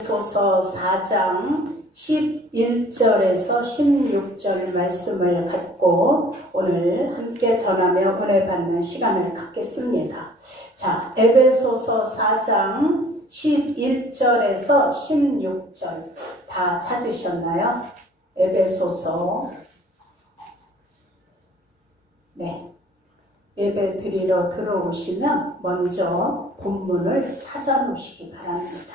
소서 4장 11절에서 16절 말씀을 갖고 오늘 함께 전하며 은혜 받는 시간을 갖겠습니다. 자, 에베소서 4장 11절에서 16절 다 찾으셨나요? 에베소서. 네. 예배 드리러 들어오시면 먼저 본문을 찾아 놓으시기 바랍니다.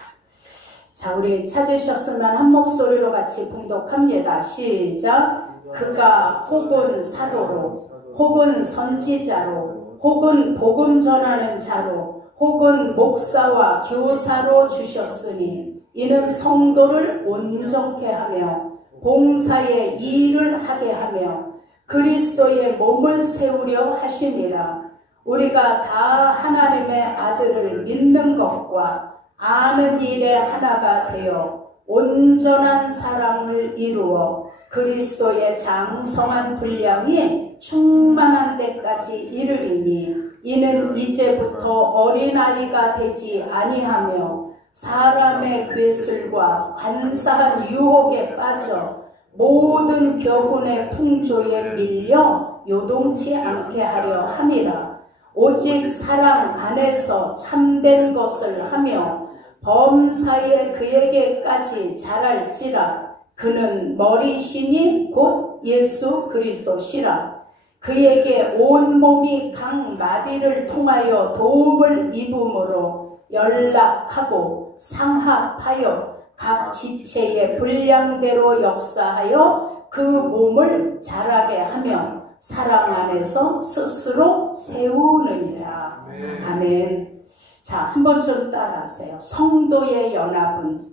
자, 우리 찾으셨으면 한 목소리로 같이 봉독합니다. 시작. 그가 혹은 사도로, 혹은 선지자로, 혹은 복음 전하는 자로, 혹은 목사와 교사로 주셨으니 이는 성도를 온전케 하며 봉사의 일을 하게 하며 그리스도의 몸을 세우려 하심이라. 우리가 다 하나님의 아들을 믿는 것과 아는 일에 하나가 되어 온전한 사람을 이루어 그리스도의 장성한 분량이 충만한 데까지 이르리니 이는 이제부터 어린아이가 되지 아니하며 사람의 괴술과 간사한 유혹에 빠져 모든 교훈의 풍조에 밀려 요동치 않게 하려 함이라. 오직 사랑 안에서 참된 것을 하며 범사에 그에게까지 자랄지라. 그는 머리시니 곧 예수 그리스도시라. 그에게 온 몸이 각 마디를 통하여 도움을 입음으로 연락하고 상합하여 각 지체의 분량대로 역사하여 그 몸을 자라게 하며 사랑 안에서 스스로 세우느니라. 아멘. 자, 한번 좀 따라하세요. 성도의 연합은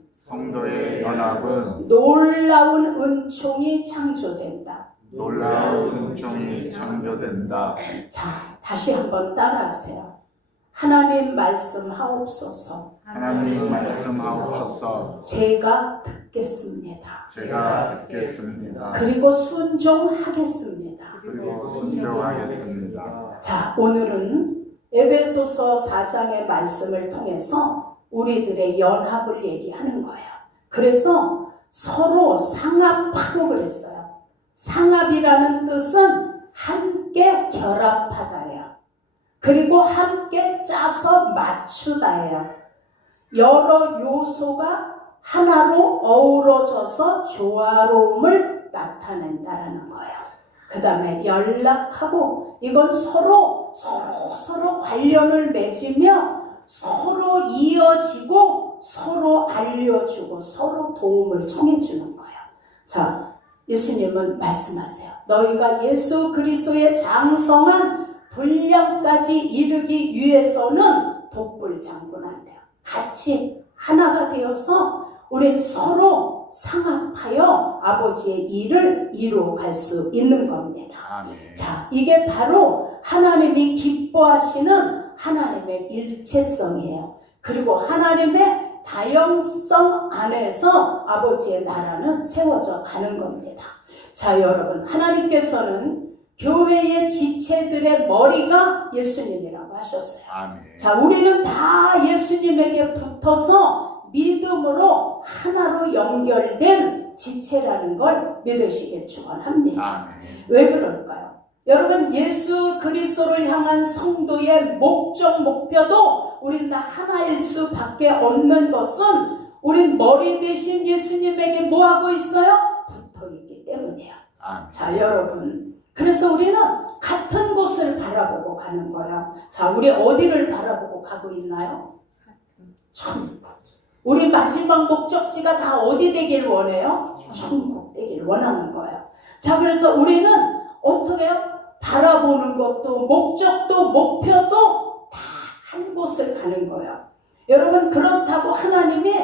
놀라운 은총이 창조된다. 자, 다시 한번 따라하세요. 하나님 말씀하옵소서. 제가 듣겠습니다. 그리고 순종하겠습니다. 자, 오늘은 에베소서 4장의 말씀을 통해서 우리들의 연합을 얘기하는 거예요. 그래서 서로 상합하고 그랬어요. 상합이라는 뜻은 함께 결합하다예요. 그리고 함께 짜서 맞추다예요. 여러 요소가 하나로 어우러져서 조화로움을 나타낸다라는 거예요. 그 다음에 연락하고, 이건 서로 관련을 맺으며 서로 이어지고 서로 알려주고 서로 도움을 청해주는 거예요. 자, 예수님은 말씀하세요. 너희가 예수 그리스도의 장성한 분량까지 이르기 위해서는 독불장군한대요. 같이 하나가 되어서 우리 서로 상합하여 아버지의 일을 이루어갈 수 있는 겁니다. 아멘. 자, 이게 바로 하나님이 기뻐하시는 하나님의 일체성이에요. 그리고 하나님의 다영성 안에서 아버지의 나라는 세워져 가는 겁니다. 자, 여러분, 하나님께서는 교회의 지체들의 머리가 예수님이라고 하셨어요. 아멘. 자, 우리는 다 예수님에게 붙어서 믿음으로 하나로 연결된 지체라는 걸 믿으시길 축원합니다. 아멘. 왜 그럴까요? 여러분, 예수 그리스도를 향한 성도의 목적, 목표도 우린 다 하나일 수밖에 없는 것은 우린 머리 대신 예수님에게 뭐하고 있어요? 붙어있기 때문이에요. 아멘. 자, 여러분, 그래서 우리는 같은 곳을 바라보고 가는 거야. 자, 우리 어디를 바라보고 가고 있나요? 천국. 우리 마지막 목적지가 다 어디 되길 원해요? 천국 되길 원하는 거예요. 자, 그래서 우리는 어떻게 해요? 바라보는 것도 목적도 목표도 다 한 곳을 가는 거예요. 여러분, 그렇다고 하나님이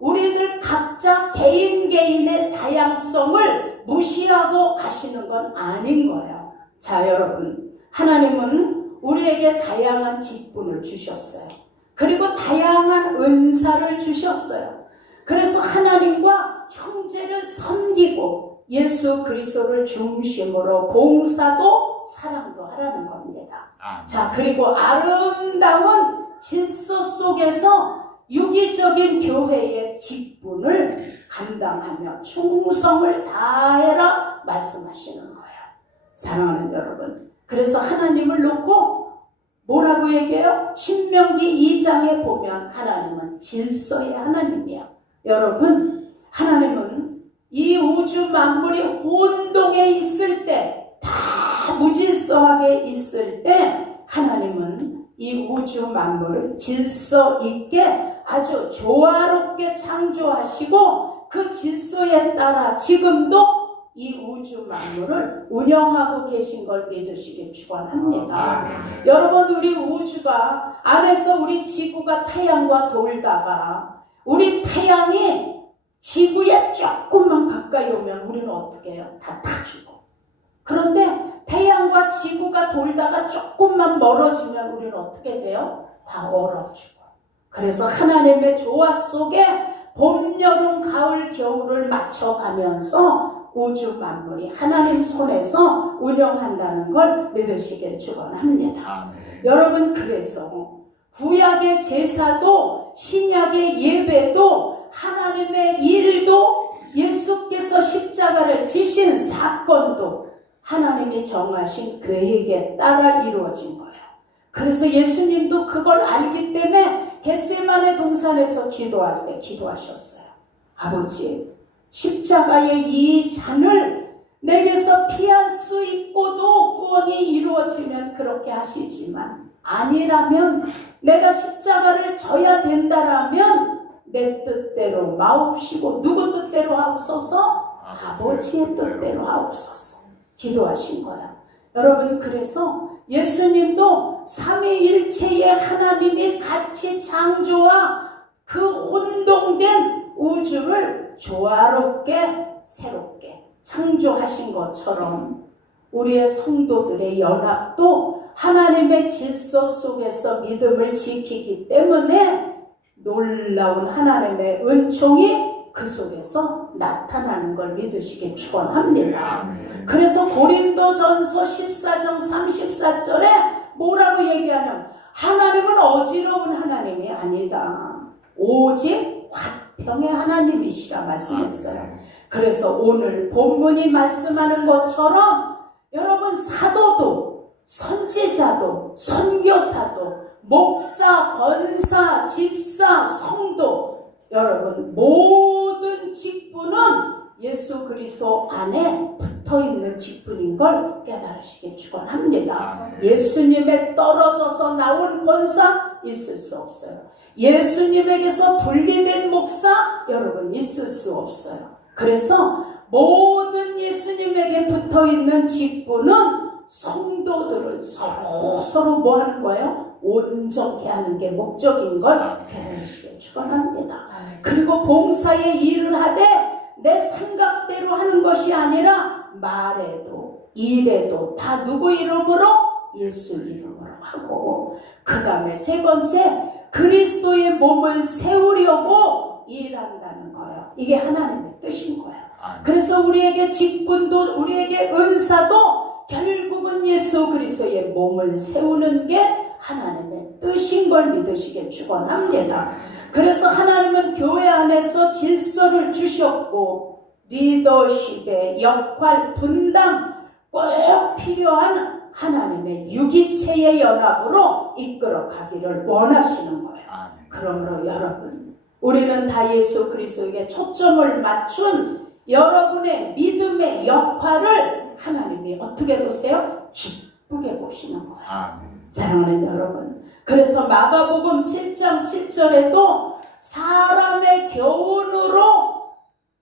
우리들 각자 개인의 다양성을 무시하고 가시는 건 아닌 거예요. 자, 여러분, 하나님은 우리에게 다양한 직분을 주셨어요. 그리고 다양한 은사를 주셨어요. 그래서 하나님과 형제를 섬기고 예수 그리스도를 중심으로 봉사도 사랑도 하라는 겁니다. 자, 그리고 아름다운 질서 속에서 유기적인 교회의 직분을 감당하며 충성을 다해라 말씀하시는 거예요. 사랑하는 여러분, 그래서 하나님을 놓고 뭐라고 얘기해요? 신명기 2장에 보면 하나님은 질서의 하나님이에요. 여러분, 하나님은 이 우주 만물이 혼동에 있을 때, 다 무질서하게 있을 때 하나님은 이 우주 만물을 질서 있게 아주 조화롭게 창조하시고 그 질서에 따라 지금도 이 우주 만물을 운영하고 계신 걸 믿으시길 축원합니다. 여러분, 우리 우주가 안에서 우리 지구가 태양과 돌다가 우리 태양이 지구에 조금만 가까이 오면 우리는 어떻게 해요? 다 타주고. 그런데 태양과 지구가 돌다가 조금만 멀어지면 우리는 어떻게 돼요? 다 얼어주고. 그래서 하나님의 조화 속에 봄, 여름, 가을, 겨울을 맞춰가면서 우주 만물이 하나님 손에서 운영한다는 걸 믿으시길 축원합니다. 여러분, 그래서 구약의 제사도 신약의 예배도 하나님의 일도 예수께서 십자가를 지신 사건도 하나님이 정하신 계획에 따라 이루어진 거예요. 그래서 예수님도 그걸 알기 때문에 겟세마네 동산에서 기도할 때 기도하셨어요. 아버지, 십자가의 이 잔을 내게서 피할 수 있고도 구원이 이루어지면 그렇게 하시지만 아니라면 내가 십자가를 져야 된다라면 내 뜻대로 마옵시고 누구 뜻대로 하옵소서? 아버지의 뜻대로 하옵소서. 기도하신 거야. 여러분, 그래서 예수님도 삼위일체의 하나님이 같이 창조와 그 혼동된 우주를 조화롭게 새롭게 창조하신 것처럼 우리의 성도들의 연합도 하나님의 질서 속에서 믿음을 지키기 때문에 놀라운 하나님의 은총이 그 속에서 나타나는 걸 믿으시길 축원합니다. 그래서 고린도전서 14장 34절에 뭐라고 얘기하냐면 하나님은 어지러운 하나님이 아니다. 오직 화평의 하나님이시라 말씀했어요. 그래서 오늘 본문이 말씀하는 것처럼 여러분, 사도도 선지자도 선교사도 목사, 권사, 집사, 성도, 여러분 모든 직분은 예수 그리스도 안에 붙어있는 직분인 걸 깨달으시길 축원합니다. 예수님에 떨어져서 나온 권사 있을 수 없어요. 예수님에게서 분리된 목사 여러분 있을 수 없어요. 그래서 모든 예수님에게 붙어있는 직분은 성도들을 서로 뭐 하는 거예요? 온전케 하는 게 목적인 걸 깨달으시길 축원합니다. 그리고 봉사의 일을 하되 내 생각대로 하는 것이 아니라 말에도 일에도 다 누구 이름으로? 예수 이름으로 하고, 그 다음에 세 번째 그리스도의 몸을 세우려고 일한다는 거예요. 이게 하나님의 뜻인 거예요. 그래서 우리에게 직분도 우리에게 은사도 결국은 예수 그리스도의 몸을 세우는 게 하나님의 뜻인 걸 믿으시길 축원합니다. 그래서 하나님은 교회 안에서 질서를 주셨고 리더십의 역할 분담 꼭 필요한 하나님의 유기체의 연합으로 이끌어 가기를 원하시는 거예요. 그러므로 여러분, 우리는 다 예수 그리스도에게 초점을 맞춘 여러분의 믿음의 역할을 하나님이 어떻게 보세요? 기쁘게 보시는 거예요. 사랑하는 여러분, 그래서 마가복음 7장 7절에도 사람의 교훈으로,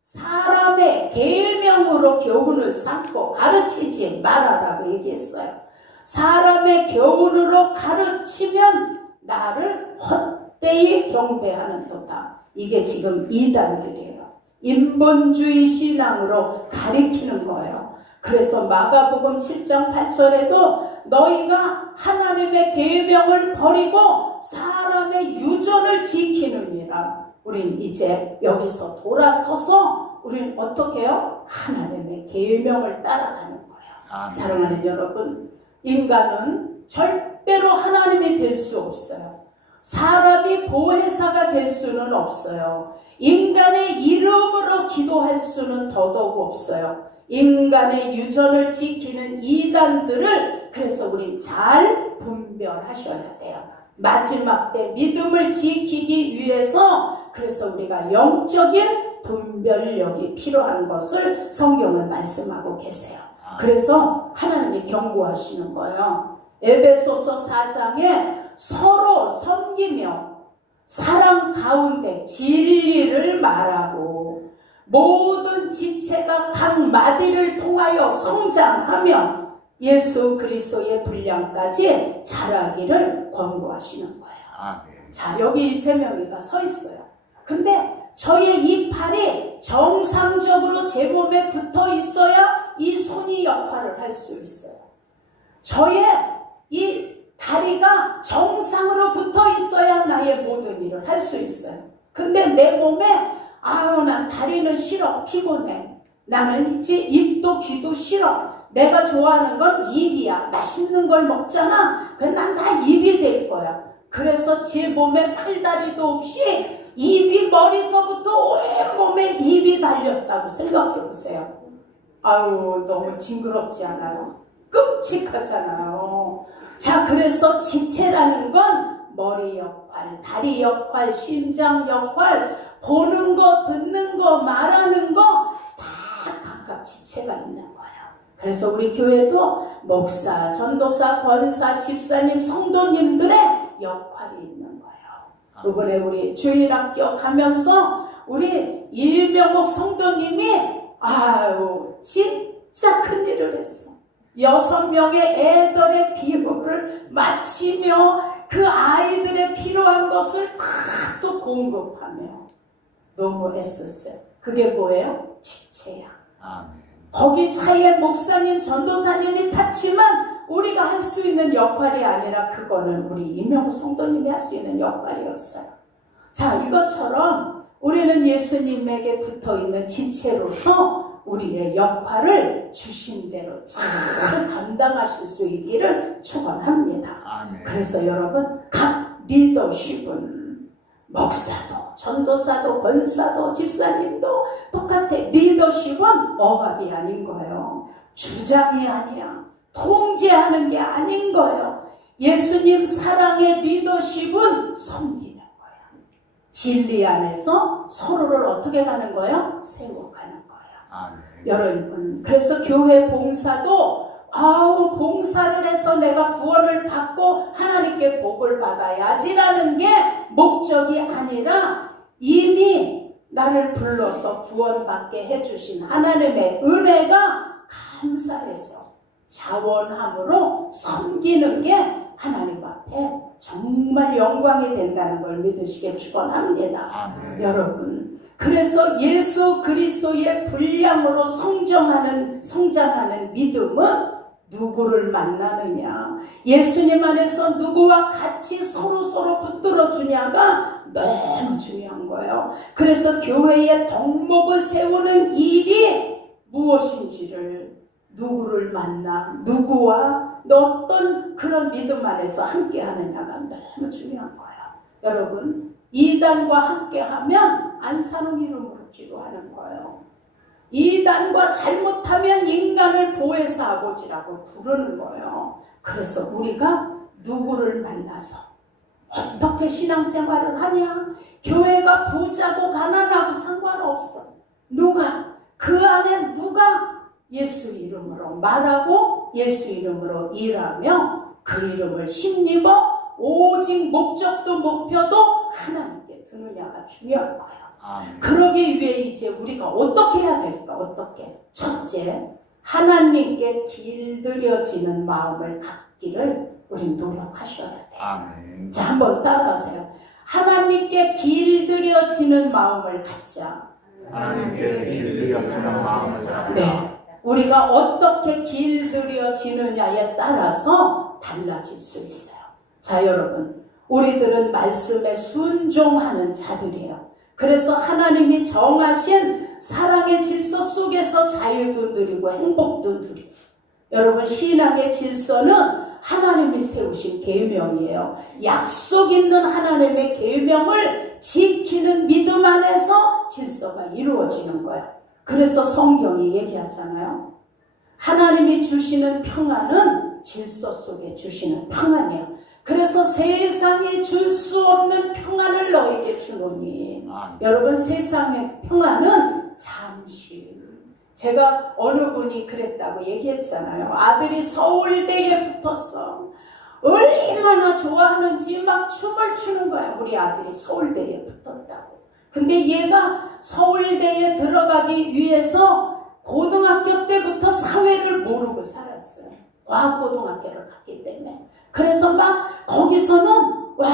사람의 계명으로 교훈을 삼고 가르치지 말아라고 얘기했어요. 사람의 교훈으로 가르치면 나를 헛되이 경배하는도다. 이게 지금 이단들이에요. 인본주의 신앙으로 가리키는 거예요. 그래서 마가복음 7장 8절에도 너희가 하나님의 계명을 버리고 사람의 유전을 지키느니라. 우린 이제 여기서 돌아서서 우린 어떻게 해요? 하나님의 계명을 따라가는 거예요. 사랑하는 여러분, 인간은 절대로 하나님이 될 수 없어요. 사람이 보혜사가 될 수는 없어요. 인간의 이름으로 기도할 수는 더더욱 없어요. 인간의 유전을 지키는 이단들을 그래서 우린 잘 분별하셔야 돼요. 마지막 때 믿음을 지키기 위해서 그래서 우리가 영적인 분별력이 필요한 것을 성경은 말씀하고 계세요. 그래서 하나님이 경고하시는 거예요. 에베소서 4장에 서로 섬기며 사랑 가운데 진리를 말하고 모든 지체가 각 마디를 통하여 성장하며 예수 그리스도의 분량까지 자라기를 권고하시는 거예요. 자, 여기 이 세 명이가 서 있어요. 근데 저의 이 팔이 정상적으로 제 몸에 붙어 있어야 이 손이 역할을 할 수 있어요. 저의 이 다리가 정상으로 붙어 있어야 나의 모든 일을 할 수 있어요. 근데 내 몸에 난 다리는 싫어, 피곤해. 나는 있지 입도 귀도 싫어. 내가 좋아하는 건 입이야. 맛있는 걸 먹잖아. 그럼 난 다 입이 될 거야. 그래서 제 몸에 팔다리도 없이 입이 머리서부터 온몸에 입이 달렸다고 생각해 보세요. 아유, 너무 징그럽지 않아요? 끔찍하잖아요. 자, 그래서 지체라는 건 머리 역할, 다리 역할, 심장 역할, 보는 거, 듣는 거, 말하는 거 다 각각 지체가 있는 거예요. 그래서 우리 교회도 목사, 전도사, 권사, 집사님, 성도님들의 역할이 있는 거예요. 이번에 우리 주일학교 가면서 우리 이명옥 성도님이 진짜 큰일을 했어. 6명의 애들의 비호를 마치며 그 아이들의 필요한 것을 다 또 공급하며 너무 애썼어요. 그게 뭐예요? 지체야. 거기 차에 목사님, 전도사님이 탔지만 우리가 할 수 있는 역할이 아니라 그거는 우리 이명우 성도님이 할 수 있는 역할이었어요. 자, 이것처럼 우리는 예수님에게 붙어있는 지체로서 우리의 역할을 주신 대로 잘 감당하실 수 있기를 축원합니다. 그래서 여러분, 각 리더십은 목사도, 전도사도, 권사도, 집사님도 똑같아. 리더십은 억압이 아닌 거예요. 주장이 아니야. 통제하는 게 아닌 거예요. 예수님 사랑의 리더십은 섬기는 거예요. 진리 안에서 서로를 어떻게 가는 거예요? 세워가는 거예요. 여러분, 그래서 교회 봉사도 봉사를 해서 내가 구원을 받고 하나님께 복을 받아야지라는 게 목적이 아니라 이미 나를 불러서 구원받게 해주신 하나님의 은혜가 감사해서 자원함으로 섬기는 게 하나님 앞에 정말 영광이 된다는 걸 믿으시길 축원합니다. 여러분, 그래서 예수 그리스도의 분량으로 성장하는 믿음은 누구를 만나느냐, 예수님 안에서 누구와 같이 서로 붙들어 주냐가 너무 중요한 거예요. 그래서 교회의 덕목을 세우는 일이 무엇인지를, 누구를 만나, 누구와 어떤 그런 믿음 안에서 함께 하느냐가 너무 중요한 거예요. 여러분, 이단과 함께 하면 안 사는 이름으로 기도하는 거예요. 이단과 잘못하면 인간을 보혜사 아버지라고 부르는 거예요. 그래서 우리가 누구를 만나서 어떻게 신앙생활을 하냐, 교회가 부자고 가난하고 상관없어. 그 안에 누가 예수 이름으로 말하고 예수 이름으로 일하며 그 이름을 힘입어 오직 목적도 목표도 하나님께 드느냐가 중요한 거예요. 그러기 위해 이제 우리가 어떻게 해야 될까? 첫째, 하나님께 길들여지는 마음을 갖기를 우린 노력하셔야 돼요. 자, 한번 따라하세요. 하나님께 길들여지는 마음을 갖자. 하나님께 길들여지는 마음을 갖자. 네, 우리가 어떻게 길들여지느냐에 따라서 달라질 수 있어요. 자, 여러분, 우리들은 말씀에 순종하는 자들이에요. 그래서 하나님이 정하신 사랑의 질서 속에서 자유도 누리고 행복도 누리고, 여러분, 신앙의 질서는 하나님이 세우신 계명이에요. 약속 있는 하나님의 계명을 지키는 믿음 안에서 질서가 이루어지는 거예요. 그래서 성경이 얘기하잖아요. 하나님이 주시는 평안은 질서 속에 주시는 평안이에요. 그래서 세상이 줄 수 없는 평안을 너에게 주노니. 여러분, 세상의 평안은 잠시. 제가 어느 분이 그랬다고 얘기했잖아요. 아들이 서울대에 붙었어. 얼마나 좋아하는지 막 춤을 추는 거야. 우리 아들이 서울대에 붙었다고. 근데 얘가 서울대에 들어가기 위해서 고등학교 때부터 사회를 모르고 살았어요. 과학고등학교를 갔기 때문에. 그래서 막 거기서는 와,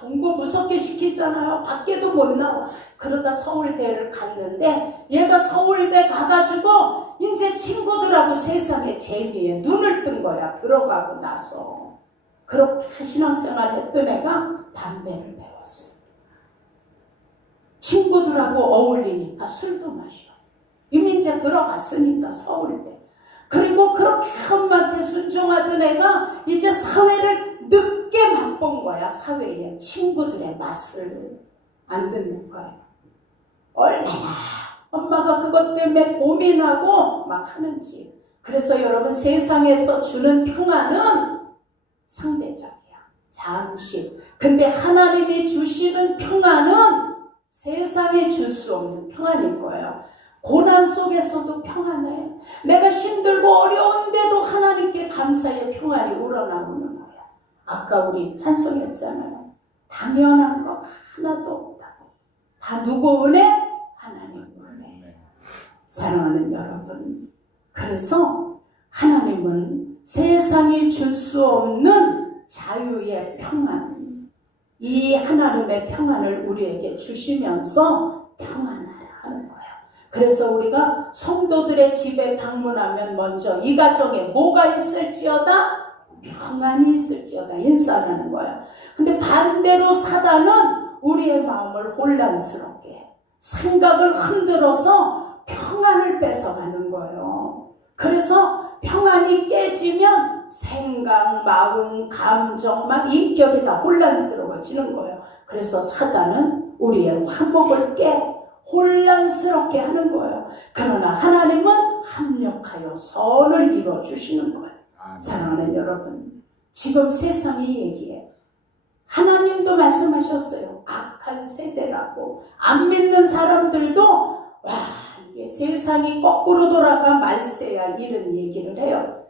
공부 무섭게 시키잖아요. 밖에도 못 나와. 그러다 서울대를 갔는데 얘가 서울대 가가지고 이제 친구들하고 세상의 재미에 눈을 뜬 거야. 들어가고 나서. 그렇게 신앙생활 했던 애가 담배를 배웠어. 친구들하고 어울리니까 술도 마셔. 이미 이제 들어갔으니까 서울대. 그리고 그렇게 엄마한테 순종하던 애가 이제 사회를 늦게 맛본 거야. 사회에 친구들의 맛을 안 듣는 거야. 얼마나 엄마가 그것 때문에 고민하고 막 하는지. 그래서 여러분, 세상에서 주는 평안은 상대적이야. 잠시. 근데 하나님이 주시는 평안은 세상에 줄 수 없는 평안일 거예요. 고난 속에서도 평안해. 내가 힘들고 어려운데도 하나님께 감사의 평안이 우러나오는 거야. 아까 우리 찬송했잖아요. 당연한 거 하나도 없다고. 다 누구 은혜? 하나님 은혜. 사랑하는 여러분, 그래서 하나님은 세상이 줄 수 없는 자유의 평안, 이 하나님의 평안을 우리에게 주시면서 평안하라 하는 거예요. 그래서 우리가 성도들의 집에 방문하면 먼저 이 가정에 뭐가 있을지어다? 평안이 있을지어다 인사하는 거예요. 근데 반대로 사단은 우리의 마음을 혼란스럽게 해. 생각을 흔들어서 평안을 뺏어가는 거예요. 그래서 평안이 깨지면 생각, 마음, 감정, 막 인격이 다 혼란스러워지는 거예요. 그래서 사단은 우리의 화목을 깨 혼란스럽게 하는 거예요. 그러나 하나님은 합력하여 선을 이루어주시는 거예요. 사랑하는 여러분, 지금 세상이 얘기해. 하나님도 말씀하셨어요. 악한 세대라고. 안 믿는 사람들도 와, 이게 세상이 거꾸로 돌아가 말세야, 이런 얘기를 해요.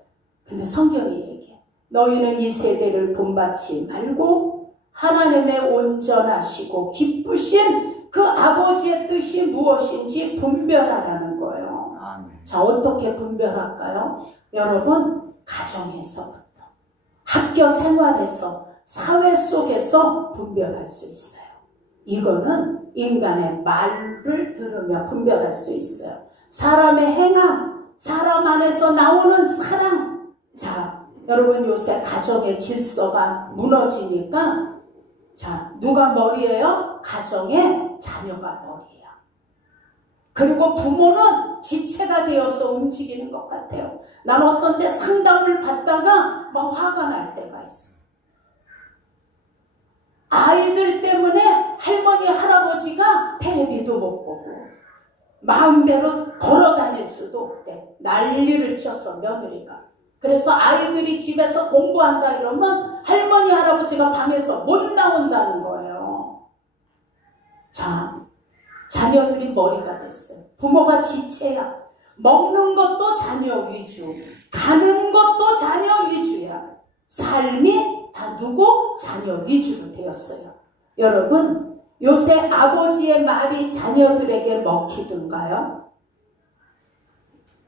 근데 성경이 얘기해. 너희는 이 세대를 본받지 말고 하나님의 온전하시고 기쁘신 그 아버지의 뜻이 무엇인지 분별하라는 거예요. 자, 어떻게 분별할까요? 여러분, 가정에서부터, 학교 생활에서, 사회 속에서 분별할 수 있어요. 이거는 인간의 말을 들으며 분별할 수 있어요. 사람의 행함, 사람 안에서 나오는 사랑. 자, 여러분, 요새 가정의 질서가 무너지니까, 자, 누가 머리예요? 가정의 자녀가 머리예요. 그리고 부모는 지체가 되어서 움직이는 것 같아요. 난 어떤 때 상담을 받다가 막 화가 날 때가 있어. 아이들 때문에 할머니, 할아버지가 텔레비도 못 보고 마음대로 걸어 다닐 수도 없대. 난리를 쳐서 며느리가. 그래서 아이들이 집에서 공부한다 이러면 할머니, 할아버지가 방에서 못 나온다는 거예요. 자, 자녀들이 머리가 됐어요. 부모가 지체야. 먹는 것도 자녀 위주, 가는 것도 자녀 위주야. 삶이 다 누구? 자녀 위주로 되었어요. 여러분, 요새 아버지의 말이 자녀들에게 먹히던가요?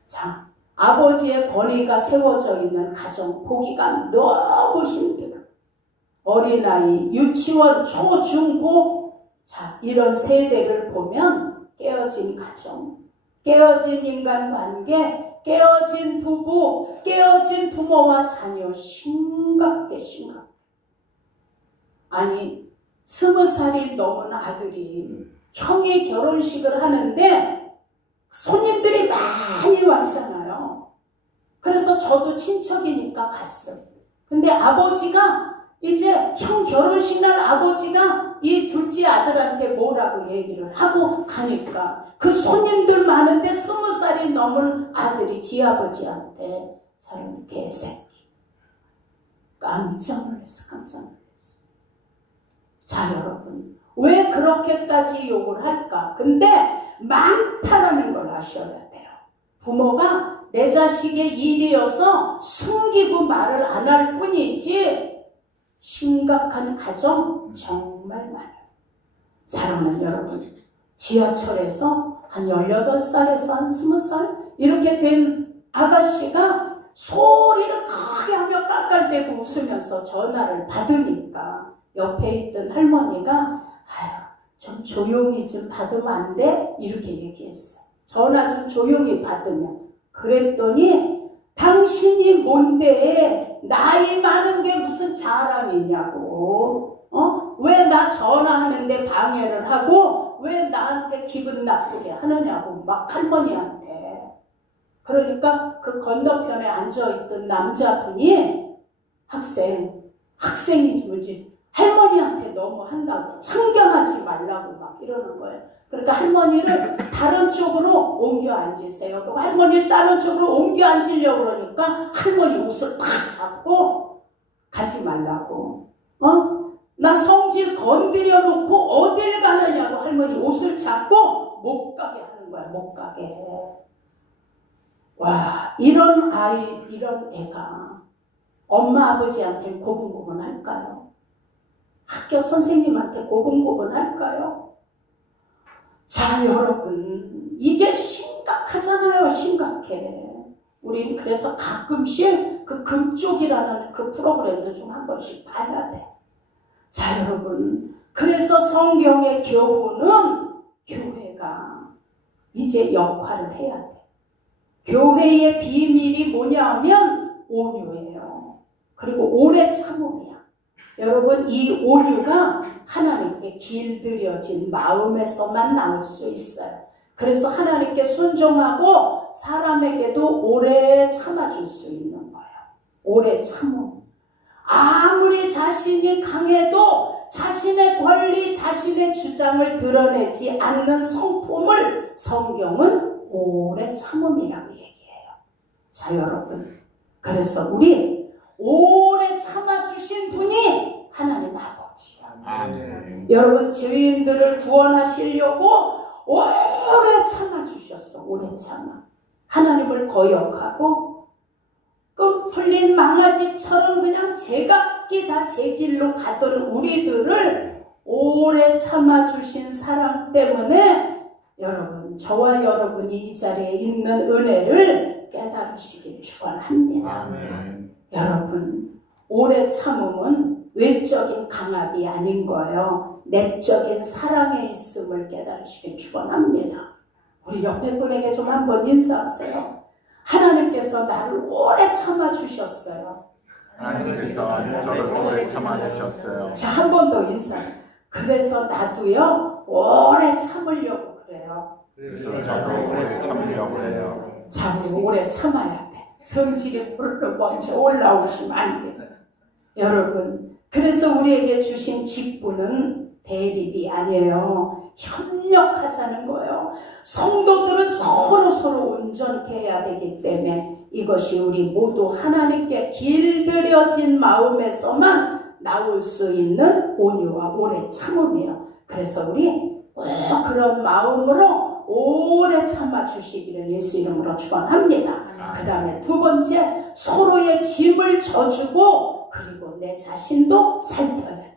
자, 아버지의 권위가 세워져 있는 가정 보기가 너무 힘들어. 어린아이, 유치원, 초, 중, 고. 자, 이런 세대를 보면 깨어진 가정, 깨어진 인간관계, 깨어진 부부, 깨어진 부모와 자녀 심각해. 아니, 20살이 넘은 아들이 형이 결혼식을 하는데 손님들이 많이 왔잖아요. 그래서 저도 친척이니까 갔어요. 근데 아버지가 이제 형 결혼식 날 아버지가 이 둘째 아들한테 뭐라고 얘기를 하고 가니까 그 손님들 많은데 20살이 넘은 아들이 지아버지한테 사람 개새끼. 깜짝 놀랐어. 깜짝 놀랐어. 자, 여러분, 왜 그렇게까지 욕을 할까? 근데 많다라는 걸 아셔야 돼요. 부모가 내 자식의 일이어서 숨기고 말을 안 할 뿐이지 심각한 가정 정말 많아요. 사랑하는 여러분, 지하철에서 한 18살에서 한 20살 이렇게 된 아가씨가 소리를 크게 하며 깔깔대고 웃으면서 전화를 받으니까 옆에 있던 할머니가 아유, 좀 조용히 좀 받으면 안 돼? 이렇게 얘기했어요. 전화 좀 조용히 받으면. 그랬더니 당신이 뭔데 나이 많은 게 무슨 자랑이냐고. 왜 나 전화하는데 방해를 하고 왜 나한테 기분 나쁘게 하느냐고 막 할머니한테. 그러니까 그 건너편에 앉아있던 남자분이 학생이 뭐지 할머니한테 너무 한다고 참견하지 말라고 막 이러는 거예요. 그러니까 할머니를 다른 쪽으로 옮겨 앉으세요. 그리고 할머니를 다른 쪽으로 옮겨 앉으려고 그러니까 할머니 옷을 탁 잡고 가지 말라고. 나 성질 건드려 놓고 어딜 가느냐고 할머니 옷을 잡고 못 가게 하는 거야. 못 가게. 와, 이런 아이, 이런 애가 엄마 아버지한테 고분고분할까요? 학교 선생님한테 고분고분할까요? 자, 여러분, 이게 심각하잖아요. 심각해. 우린 그래서 가끔씩 그 금쪽이라는 그 프로그램도 좀 한 번씩 봐야 돼. 자, 여러분, 그래서 성경의 교훈은 교회가 이제 역할을 해야 돼. 교회의 비밀이 뭐냐면 온유예요. 그리고 오래 참음이야. 여러분, 이 온유가 하나님께 길들여진 마음에서만 나올 수 있어요. 그래서 하나님께 순종하고 사람에게도 오래 참아줄 수 있는 거예요. 오래 참음. 아무리 자신이 강해도 자신의 권리, 자신의 주장을 드러내지 않는 성품을 성경은 오래 참음이라고 얘기해요. 자, 여러분, 그래서 우리 오래 참아주신 분이 하나님 아버지예요. 아멘. 여러분, 죄인들을 구원하시려고 오래 참아주셨어. 오래 참아. 하나님을 거역하고 끈 풀린 망아지처럼 그냥 제각기 다 제 길로 가던 우리들을 오래 참아주신 사랑 때문에 여러분, 저와 여러분이 이 자리에 있는 은혜를 깨달으시길 축원합니다. 아멘. 여러분, 오래 참음은 외적인 강압이 아닌 거예요. 내적인 사랑에 있음을 깨달으시길 축원합니다. 우리 옆에 분에게 좀 한번 인사하세요. 하나님께서 나를 오래 참아주셨어요. 하나님께서 저를 오래 참아주셨어요. 자, 한 번 더 인사해요. 그래서 나도요 오래 참으려고 그래요. 그래서 저도 오래 참으려고 해요. 자, 우리 오래 참아야 돼. 성질이 부르르 먼저 올라오시면 안 돼. 여러분, 그래서 우리에게 주신 직분은 대립이 아니에요. 협력하자는 거예요. 성도들은 서로 온전케 해야 되기 때문에 이것이 우리 모두 하나님께 길들여진 마음에서만 나올 수 있는 온유와 오래 참음이에요. 그래서 우리 꼭 그런 마음으로 오래 참아주시기를 예수 이름으로 축원합니다. 그 다음에 두 번째, 서로의 짐을 져주고 그리고 내 자신도 살펴야 돼요.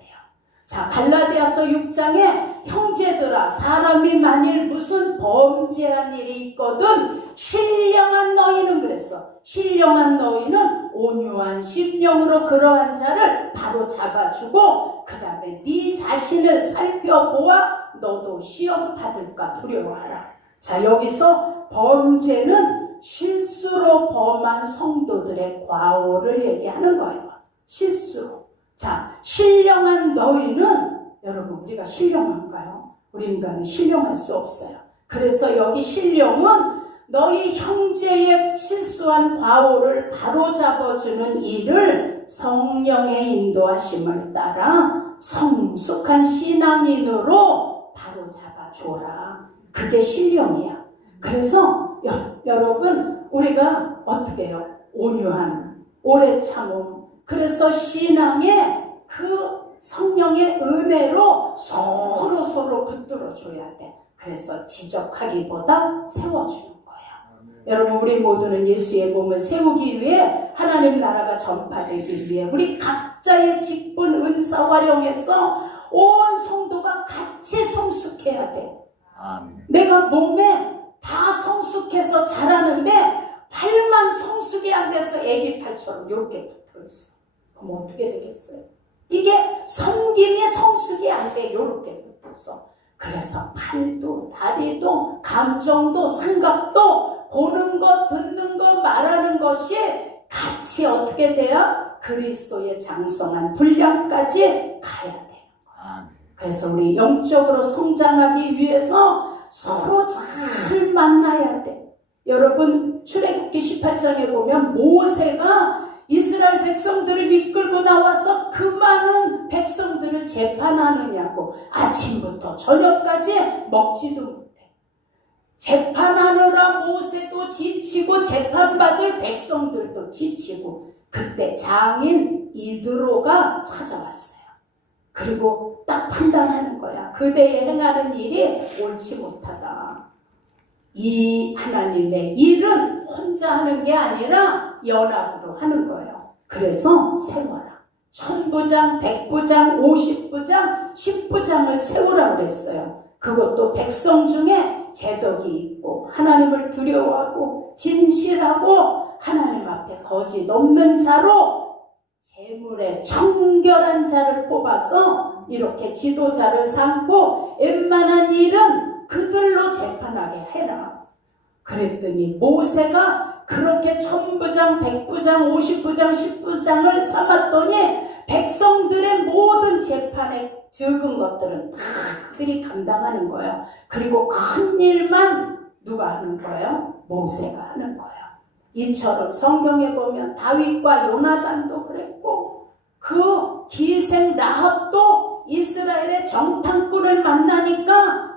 자, 갈라디아서 6장에 형제들아, 사람이 만일 무슨 범죄한 일이 있거든 신령한 너희는, 그랬어. 신령한 너희는 온유한 심령으로 그러한 자를 바로 잡아주고 그 다음에 네 자신을 살펴보아 너도 시험 받을까 두려워하라. 자, 여기서 범죄는 실수로 범한 성도들의 과오를 얘기하는 거예요. 실수로. 자, 신령한 너희는, 여러분, 우리가 신령한가요? 우리 인간은 신령할 수 없어요. 그래서 여기 신령은 너희 형제의 실수한 과오를 바로잡아주는 일을 성령의 인도하심을 따라 성숙한 신앙인으로 바로잡아줘라. 그게 신령이야. 그래서 여러분 우리가 어떻게 해요? 온유함, 오래 참음. 그래서 신앙의 그 성령의 은혜로 서로 붙들어줘야 돼. 그래서 지적하기보다 세워주는 거야. 여러분 우리 모두는 예수의 몸을 세우기 위해 하나님 나라가 전파되기 위해 우리 각자의 직분 은사 활용해서 온 성도가 같이 성숙해야 돼. 내가 몸에 다 성숙해서 자라는데 팔만 성숙이 안 돼서 애기 팔처럼 이렇게 붙어있어. 그럼 어떻게 되겠어요? 이게 섬김이 성숙이 안 돼. 이렇게 붙어서. 그래서 팔도 다리도 감정도 생각도 보는 것 듣는 것 말하는 것이 같이 어떻게 돼요? 그리스도의 장성한 분량까지 가야 돼요. 그래서 우리 영적으로 성장하기 위해서 서로 잘 만나야 돼. 여러분 출애굽기 18장에 보면 모세가 이스라엘 백성들을 이끌고 나와서 그 많은 백성들을 재판하느냐고 아침부터 저녁까지 먹지도 못해. 재판하느라 모세도 지치고 재판받을 백성들도 지치고 그때 장인 이드로가 찾아왔어요. 그리고 딱 판단하는 거야. 그대의 행하는 일이 옳지 못하다. 이 하나님의 일은 혼자 하는 게 아니라 연합으로 하는 거예요. 그래서 세워라. 1000부장, 100부장, 50부장, 10부장을 세우라고 그랬어요. 그것도 백성 중에 재덕이 있고 하나님을 두려워하고 진실하고 하나님 앞에 거짓 없는 자로 재물에 청결한 자를 뽑아서 이렇게 지도자를 삼고 웬만한 일은 그들로 재판하게 해라. 그랬더니 모세가 그렇게 1000부장, 100부장, 50부장, 10부장을 삼았더니 백성들의 모든 재판에 적은 것들은 다 그들이 감당하는 거예요. 그리고 큰 일만 누가 하는 거예요? 모세가 하는 거예요. 이처럼 성경에 보면 다윗과 요나단도 그랬고 그 기생 라합도 이스라엘의 정탐꾼을 만나니까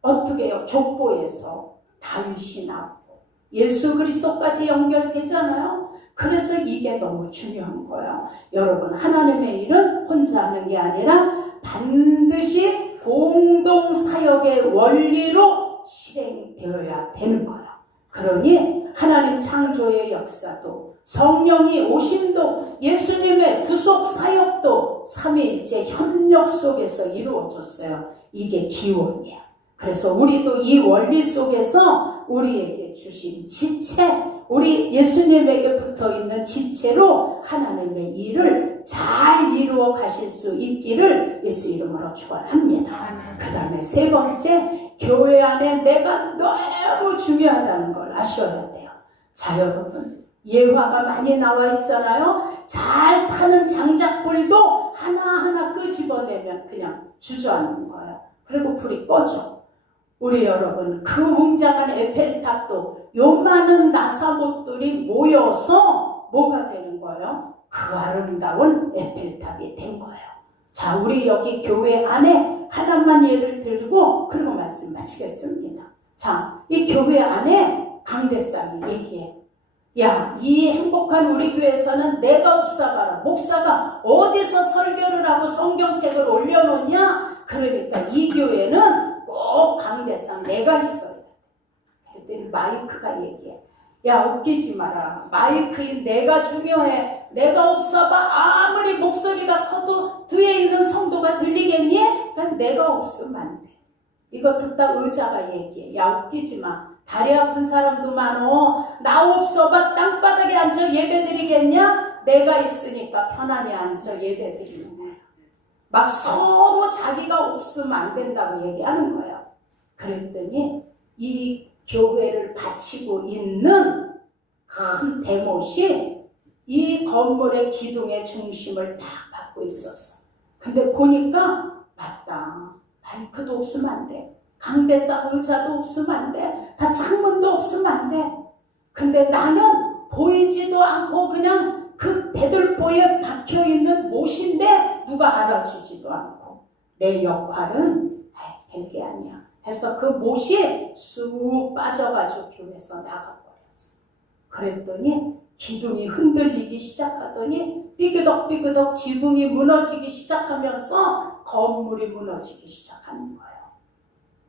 어떻게 해요? 족보에서 다윗이 나오고 예수 그리스도까지 연결되잖아요. 그래서 이게 너무 중요한 거예요. 여러분 하나님의 일은 혼자 하는 게 아니라 반드시 공동사역의 원리로 실행되어야 되는 거예요. 그러니 하나님 창조의 역사도 성령이 오심도 예수님의 구속 사역도 삼위일체 협력 속에서 이루어졌어요. 이게 기원이야. 그래서 우리도 이 원리 속에서 우리에게 주신 지체, 우리 예수님에게 붙어있는 지체로 하나님의 일을 잘 이루어 가실 수 있기를 예수 이름으로 축원합니다. 그 다음에 세 번째, 교회 안에 내가 너무 중요하다는 걸 아셔야 돼요. 자 여러분, 예화가 많이 나와 있잖아요. 잘 타는 장작불도 하나하나 끄집어내면 그냥 주저앉는 거예요. 그리고 불이 꺼져. 우리 여러분, 그 웅장한 에펠탑도 요많은 나사못들이 모여서 뭐가 되는 거예요? 그 아름다운 에펠탑이 된 거예요. 자, 우리 여기 교회 안에 하나만 예를 들고 그리고 말씀 마치겠습니다. 자, 이 교회 안에 강대상이 얘기해. 야, 이 행복한 우리 교회에서는 내가 없어봐라. 목사가 어디서 설교를 하고 성경책을 올려놓냐? 그러니까 이 교회는 꼭 강대상 내가 있어요. 그랬더니 마이크가 얘기해. 야, 웃기지 마라. 마이크인 내가 중요해. 내가 없어봐. 아무리 목소리가 커도 뒤에 있는 성도가 들리겠니? 그러니까 내가 없으면 안 돼. 이거 듣다 의자가 얘기해. 야, 웃기지 마. 다리 아픈 사람도 많어. 나 없어봐. 땅바닥에 앉아 예배 드리겠냐? 내가 있으니까 편안히 앉아 예배 드리는 거야. 막 서로 자기가 없으면 안 된다고 얘기하는 거예요. 그랬더니 이 교회를 바치고 있는 큰 대못이 이 건물의 기둥의 중심을 딱 받고 있었어. 근데 보니까 맞다. 마이크도 없으면 안 돼. 강대상 의자도 없으면 안 돼. 다 창문도 없으면 안 돼. 근데 나는 보이지도 않고 그냥 그 배들보에 박혀있는 못인데 누가 알아주지도 않고 내 역할은 별게 아니야 해서 그 못이 쑥 빠져가지고 교회에서 나가버렸어. 그랬더니 기둥이 흔들리기 시작하더니 삐그덕삐그덕 지붕이 무너지기 시작하면서 건물이 무너지기 시작하는 거예요.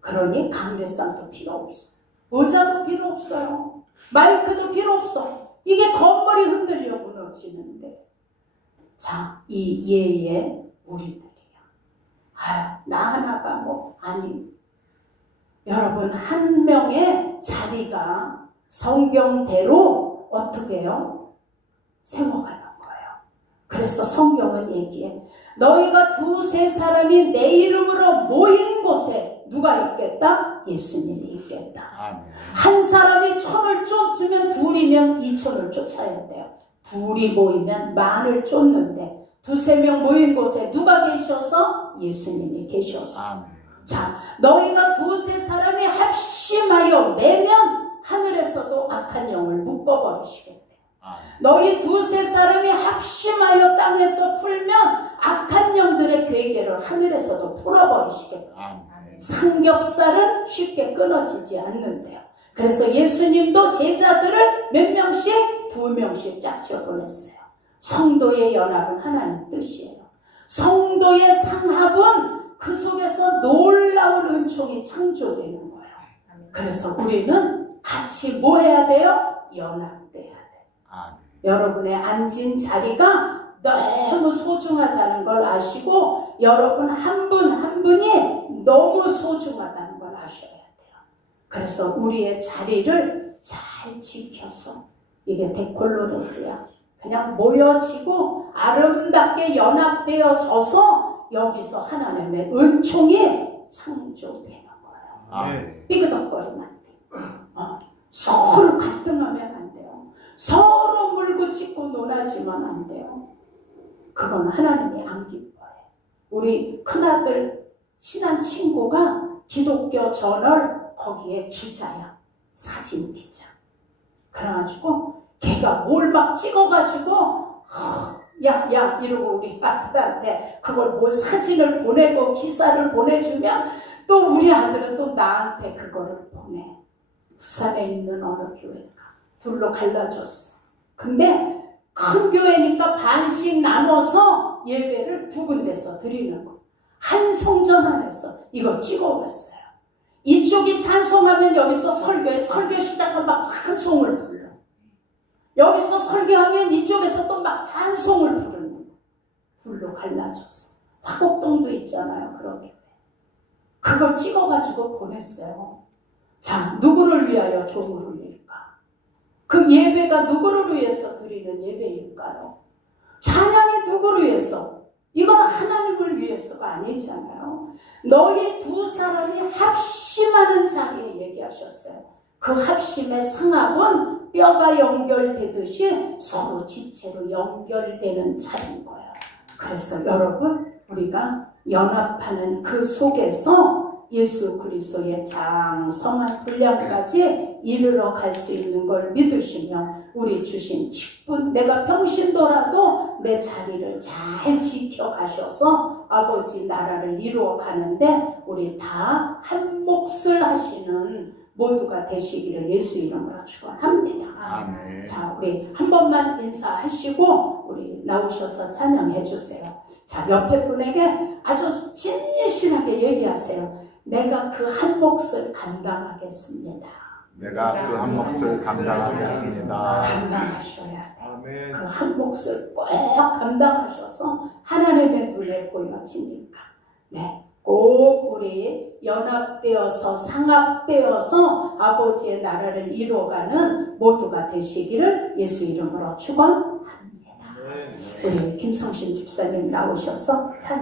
그러니 강대상도 필요 없어. 의자도 필요 없어요. 마이크도 필요 없어. 이게 건물이 흔들려 무너지는데. 자, 이 예의 우리들이야. 아유, 나 하나가 아니. 여러분, 한 명의 자리가 성경대로 어떻게 해요? 세워가는 거예요. 그래서 성경은 얘기해. 너희가 두세 사람이 내 이름으로 모인 곳에 누가 있겠다? 예수님이 있겠다. 아멘. 한 사람이 1000을 쫓으면 둘이면 2000을 쫓아야 돼요. 둘이 모이면 10,000을 쫓는데 두세 명 모인 곳에 누가 계셔서? 예수님이 계셔서. 아멘. 자, 너희가 두세 사람이 합심하여 매면 하늘에서도 악한 영을 묶어버리시겠대요. 너희 두세 사람이 합심하여 땅에서 풀면 악한 영들의 괴계를 하늘에서도 풀어버리시겠대요. 삼겹살은 쉽게 끊어지지 않는데요. 그래서 예수님도 제자들을 몇 명씩? 2명씩 짝져 보냈어요. 성도의 연합은 하나님 뜻이에요. 성도의 상합은 그 속에서 놀라운 은총이 창조되는 거예요. 그래서 우리는 같이 뭐 해야 돼요? 연합돼야 돼요. 여러분의 앉은 자리가 너무 소중하다는 걸 아시고 여러분 한 분 한 분이 너무 소중하다는 걸 아셔야 돼요. 그래서 우리의 자리를 잘 지켜서 이게 데콜로레스야. 그냥 모여지고 아름답게 연합되어져서 여기서 하나님의 은총이 창조되는 거예요. 삐그덕거리면 안 돼요. 서로 갈등하면 안 돼요. 서로 물고 찢고 논하지만 안 돼요. 그건 하나님이 안 기뻐해요. 우리 큰아들 친한 친구가 기독교 저널 거기에 기자야. 사진 기자. 그래가지고 걔가 뭘 막 찍어가지고 야 이러고 우리 아들한테 그걸 뭘 사진을 보내고 기사를 보내주면 또 우리 아들은 또 나한테 그거를 보내. 부산에 있는 어느 교회가 둘로 갈라졌어. 근데 큰 교회니까 반씩 나눠서 예배를 2군데서 드리는 거. 한 성전 안에서 이거 찍어봤어요. 이쪽이 찬송하면 여기서 설교 시작하면 막 찬송을 불러. 여기서 설교하면 이쪽에서 또 막 찬송을 부르는 거. 둘로 갈라졌어. 화곡동도 있잖아요. 그런 교회. 그걸 찍어가지고 보냈어요. 자, 누구를 위하여 종을 위일까? 그 예배가 누구를 위해서 드리는 예배일까요? 찬양이 누구를 위해서? 이건 하나님을 위해서가 아니잖아요. 너희 2 사람이 합심하는 자리에 얘기하셨어요. 그 합심의 상합은 뼈가 연결되듯이 서로 지체로 연결되는 자리인 거예요. 그래서 여러분, 우리가 연합하는 그 속에서 예수 그리스도의 장성한 분량까지 이르러 갈 수 있는 걸 믿으시며 우리 주신 직분, 내가 병신더라도 내 자리를 잘 지켜가셔서 아버지 나라를 이루어 가는데 우리 다 한 몫을 하시는 모두가 되시기를 예수 이름으로 축원합니다. 아멘. 자, 우리 한 번만 인사하시고 우리 나오셔서 찬양해 주세요. 자, 옆에 분에게 아주 진실하게 얘기하세요. 내가 그 한 몫을 감당하겠습니다. 내가 그 한 몫을 감당하겠습니다. 감당하셔야 돼요. 그 한 몫을 꼭 감당하셔서 하나님의 눈에 보여지니까. 네. 꼭 우리 연합되어서 상합되어서 아버지의 나라를 이루어가는 모두가 되시기를 예수 이름으로 축원합니다. 우리 김성신 집사님 나오셔서 찬양